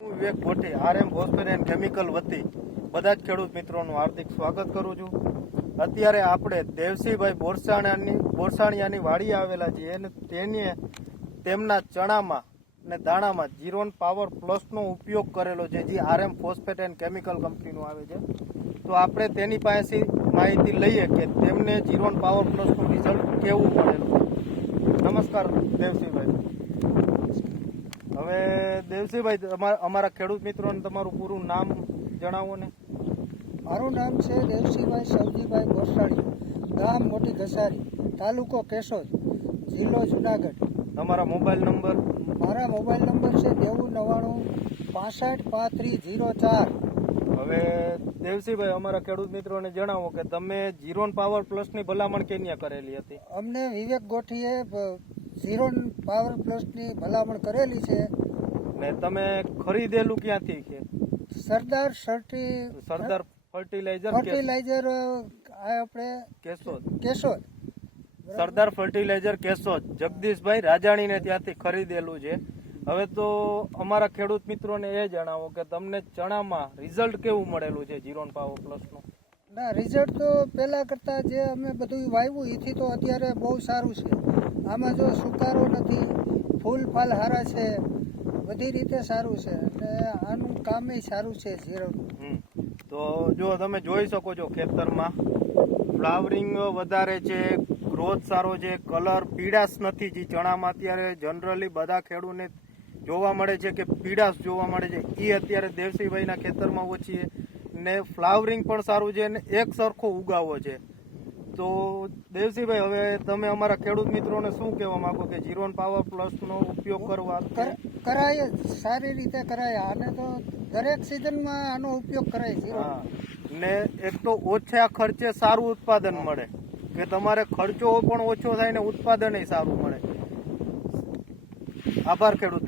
હું વિવેક ભોટી RM phosphate and chemical વતી બધા જ ખેડૂત મિત્રોનું હાર્દિક સ્વાગત કરું છું. અત્યારે આપણે દેવસીભાઈ બોરસાણિયાની વાડી આવેલા છીએ અને તેમના ચણામાં અને દાણામાં જીરોન પાવર પ્લસનો ઉપયોગ કરેલો છે, જે RM ફોસ્ફેટ એન્ડ કેમિકલ કંપનીનું આવે છે. તો આપણે તેની પાસેથી માહિતી લઈએ કે તેમને જીરોન પાવર પ્લસનું રિઝલ્ટ કેવું મળેલું. નમસ્કાર દેવસીભાઈ. હવે દેવસીભાઈ, અમારા ખેડૂત મિત્રોને તમારું પૂરું નામ જણાવો ને. મારું નામ છે દેવસીભાઈ સવજીભાઈ બોરસાણીયા, ગામ મોટી ઘસારી, તાલુકો કેશોદ, જિલ્લો જુનાગઢ. તમારા મોબાઈલ નંબર? મારા મોબાઈલ નંબર છે 9965653504. હવે દેવસીભાઈ, અમારા ખેડૂત મિત્રોને જણાવો કે તમે જીરોન પાવર પ્લસની ભલામણ કેન્યા કરેલી હતી? અમને વિવેક ગોઠીએ ઝીરોન પાવર પ્લસની ભલામણ કરેલી છે. ને તમે ખરીદેલું ક્યાંથી છે? સરદાર ફર્ટિલાઇઝર આપણે કેશોદ. સરદાર ફર્ટિલાઇઝર કેશોદ, જગદીશભાઈ રાજાણીને ત્યાંથી ખરીદેલું છે. હવે તો અમારા ખેડૂત મિત્રોને એ જણાવો કે તમને ચણામાં રિઝલ્ટ કેવું મળેલું છે જીરોન પાવર પ્લસનું? ના, રિઝલ્ટ તો પહેલા કરતા જે અમે બધું વાવ્યું એથી તો અત્યારે બહુ સારું છે. આમાં જો સુકારો નથી, ફૂલ ફાલ સારા છે, બધી રીતે સારું છે અને આનું કામ સારું છે જીરોનું. તો જો તમે જોઈ શકો છો, ખેતરમાં ફ્લાવરિંગ વધારે છે, ગ્રોથ સારો છે, કલર પીળાશ નથી. જે ચણામાં અત્યારે જનરલી બધા ખેડૂતને જોવા મળે છે કે પીળાશ જોવા મળે છે, એ અત્યારે દેવસીભાઈના ખેતરમાં ઓછી છે ને ફ્લાવરિંગ પણ સારું છે અને એક સરખો ઉગાવો છે. તો દેવસીભાઈ, હવે તમે અમારા ખેડૂત મિત્રોને શું કહેવા માંગો કે જીરોન પાવર પ્લસનો ઉપયોગ કરવા? કરાય, સારી રીતે કરાય. આને તો દરેક સિઝનમાં આનો ઉપયોગ કરાય. ને એક તો ઓછા ખર્ચે સારું ઉત્પાદન મળે, કે તમારે ખર્ચો પણ ઓછો થાય ને ઉત્પાદન સારું મળે. આભાર ખેડૂત.